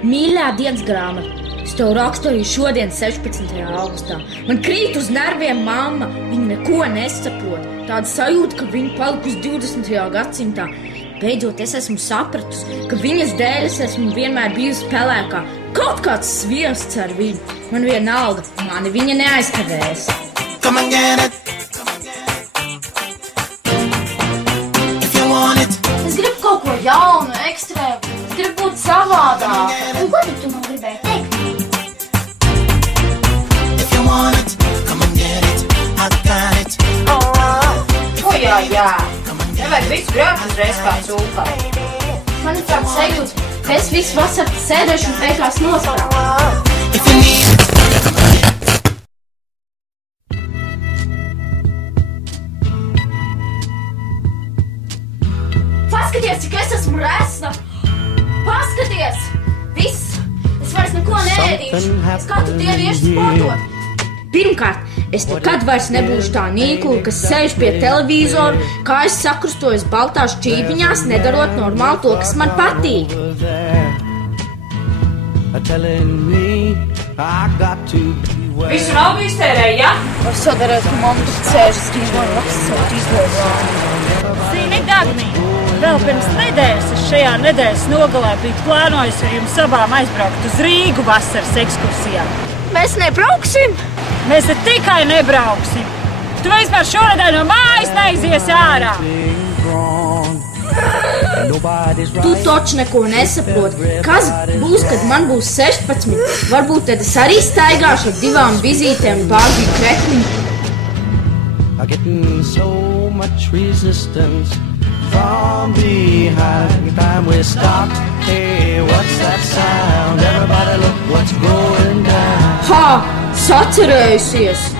Mīļā dienas grāmata. Es tev rakstu arī šodien, 16. augustā. Man krīt uz nerviem mamma. Viņa neko nesaprot. Tāda sajūta, ka viņa palikusi 20. gadsimtā. Beidzot, es esmu sapratusi, ka viņas dēļ es esmu vienmēr bijusi pelēkā. Kaut kāds sviests ar viņu. Man vienalga, mani viņa neaizkavēs. Come and get it. If you want it. Es gribu kaut ko jaunu, ekstrēmu. Es gribu būt savādāk. Un ko tu man gribēji teikt? If you want it, come and get it. I got it. O jā. Nevajag visu grābt uzreiz kā cūkā. Man ir tāds sajūta, ka es visu vasaru sēdēšu un beigās nosprāvu. If you need it, come and get it. Paskaties, cik es esmu resna! Paskaties! Viss! Es vairs neko neēdīšu! Es katru dienu iešu sportot! Pirmkārt, es nekad vairs nebūšu tā nīkula, kas sēž pie televizoru, kā es sakrustojas baltās čīpiņās, nedarot normāli to, kas man patīk. Visu naudu iztērēja, ja? Var sadarēt, ka mamma tur sēžas tīžot vasot izlozājumu. Sīni Dagnī, vēl pirms nedēļas es šajā nedēļas nogalē biju plānojis ar jums abām aizbraukt uz Rīgu vasaras ekskursijā. Mēs nebrauksim? Mēs te tikai nebrauksim. Tu vispār šonedēļ no mājas neizies ārā. Tu taču neko nesaproti. Kas būs, kad man būs 16? Varbūt tad es arī staigāšu ar 2 vizītēm Barbiju krekliņu. From behind time we stopped. Hey, what's that sound? Everybody look what's going down. Ha! Sacerējusies!